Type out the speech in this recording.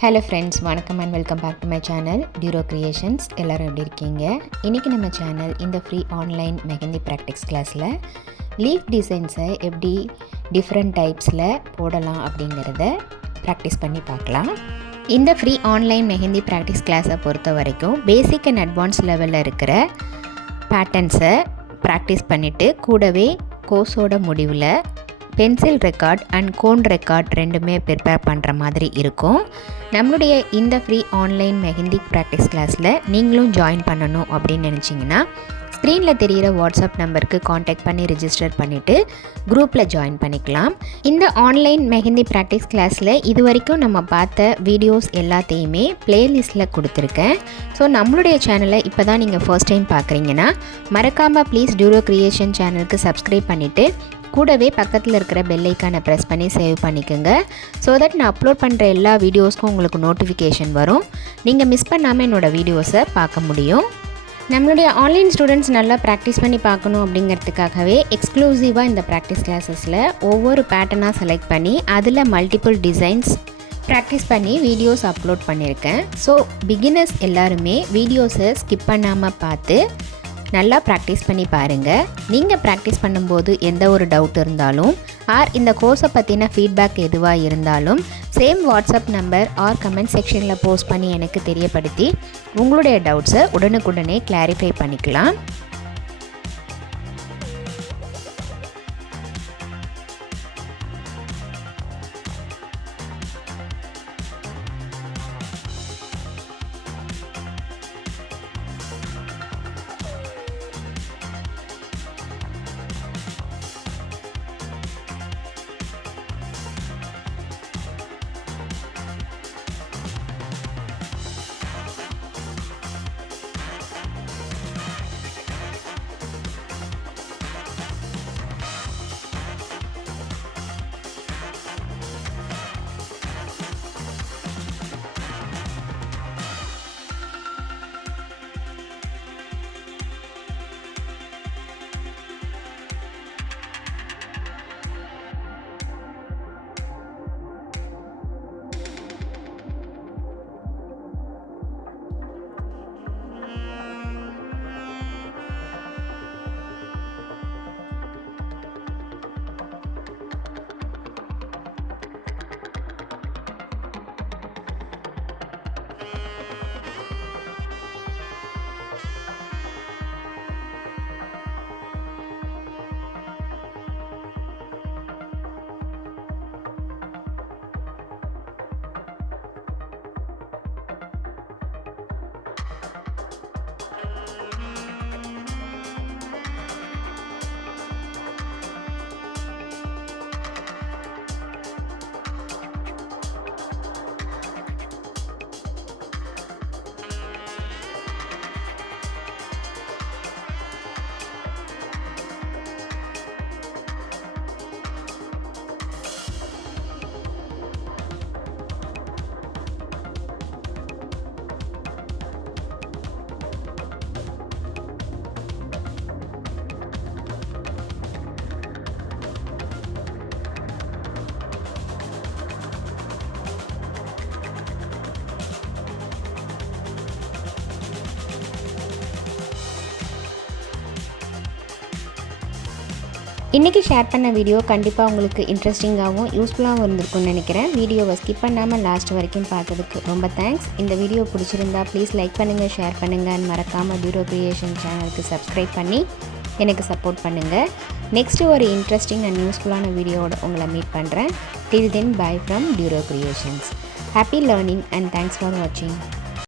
Hello friends, வணக்கம் and welcome back to my channel டியூரோ creations. எல்லோரும் எப்படி இருக்கீங்க? இன்றைக்கி நம்ம சேனல் இந்த ஃப்ரீ ஆன்லைன் மெஹந்தி ப்ராக்டிஸ் கிளாஸில் லீஃப் டிசைன்ஸை எப்படி டிஃப்ரெண்ட் டைப்ஸில் போடலாம் அப்படிங்கிறத ப்ராக்டிஸ் பண்ணி பார்க்கலாம். இந்த ஃப்ரீ ஆன்லைன் மெஹந்தி ப்ராக்டிஸ் கிளாஸை பொறுத்த வரைக்கும் பேசிக் அண்ட் அட்வான்ஸ் லெவலில் இருக்கிற பேட்டர்ன்ஸை ப்ராக்டிஸ் பண்ணிவிட்டு கூடவே கோர்ஸோட முடிவில் pencil record and cone record ரெண்டுமே ப்ரிப்பேர் பண்ணுற மாதிரி இருக்கும். நம்மளுடைய இந்த ஃப்ரீ ஆன்லைன் மெஹந்தி ப்ராக்டிஸ் கிளாஸில் நீங்களும் ஜாயின் பண்ணணும் அப்படின்னு நினச்சிங்கன்னா ஸ்க்ரீனில் தெரிகிற வாட்ஸ்அப் நம்பருக்கு காண்டாக்ட் பண்ணி ரிஜிஸ்டர் பண்ணிவிட்டு குரூப்பில் ஜாயின் பண்ணிக்கலாம். இந்த ஆன்லைன் மெஹந்தி ப்ராக்டிஸ் கிளாஸில் இது வரைக்கும் நம்ம பார்த்த வீடியோஸ் எல்லாத்தையுமே ப்ளேலிஸ்ட்டில் கொடுத்துருக்கேன். ஸோ நம்மளுடைய சேனலை இப்போ தான் நீங்கள் ஃபர்ஸ்ட் டைம் பார்க்குறீங்கன்னா மறக்காமல் ப்ளீஸ் டியூரோ கிரியேஷன் சேனலுக்கு சப்ஸ்கிரைப் பண்ணிவிட்டு கூடவே பக்கத்தில் இருக்கிற பெல் ஐக்கானை ப்ரெஸ் பண்ணி சேவ் பண்ணிக்கோங்க. ஸோ தட் நான் அப்லோட் பண்ணுற எல்லா வீடியோஸ்க்கும் உங்களுக்கு நோட்டிஃபிகேஷன் வரும். நீங்கள் மிஸ் பண்ணாமல் என்னோடய வீடியோஸை பார்க்க முடியும். நம்மளுடைய ஆன்லைன் ஸ்டூடெண்ட்ஸ் நல்லா ப்ராக்டிஸ் பண்ணி பார்க்கணும் அப்படிங்கிறதுக்காகவே எக்ஸ்க்ளூசிவாக இந்த ப்ராக்டிஸ் கிளாஸஸில் ஒவ்வொரு பேட்டர்னாக செலக்ட் பண்ணி அதில் மல்டிபிள் டிசைன்ஸ் ப்ராக்டிஸ் பண்ணி வீடியோஸ் அப்லோட் பண்ணியிருக்கேன். ஸோ பிகினர்ஸ் எல்லாருமே வீடியோஸை ஸ்கிப் பண்ணாமல் பார்த்து நல்லா ப்ராக்டிஸ் பண்ணி பாருங்கள். நீங்கள் ப்ராக்டிஸ் பண்ணும்போது எந்த ஒரு டவுட் இருந்தாலும் ஆர் இந்த கோர்ஸை பற்றின ஃபீட்பேக் எதுவாக இருந்தாலும் same WhatsApp number or comment செக்ஷனில் போஸ்ட் பண்ணி எனக்கு தெரியப்படுத்தி உங்களுடைய டவுட்ஸை உடனுக்குடனே கிளாரிஃபை பண்ணிக்கலாம். இன்றைக்கி ஷேர் பண்ண வீடியோ கண்டிப்பாக உங்களுக்கு இன்ட்ரெஸ்டிங்காகவும் யூஸ்ஃபுல்லாகவும் இருந்திருக்கும்னு நினைக்கிறேன். வீடியோவை ஸ்கிப் பண்ணாமல் லாஸ்ட் வரைக்கும் பார்த்ததுக்கு ரொம்ப தேங்க்ஸ். இந்த வீடியோ பிடிச்சிருந்தா ப்ளீஸ் லைக் பண்ணுங்கள், ஷேர் பண்ணுங்கள், மறக்காமல் டியூரோ கிரியேஷன் சேனலுக்கு சப்ஸ்கிரைப் பண்ணி எனக்கு சப்போர்ட் பண்ணுங்கள். நெக்ஸ்ட்டு ஒரு இன்ட்ரெஸ்டிங் அண்ட் யூஸ்ஃபுல்லான வீடியோவோட உங்களை மீட் பண்ணுறேன். Till then bye from Duro creations. Happy learning and thanks for வாட்சிங்.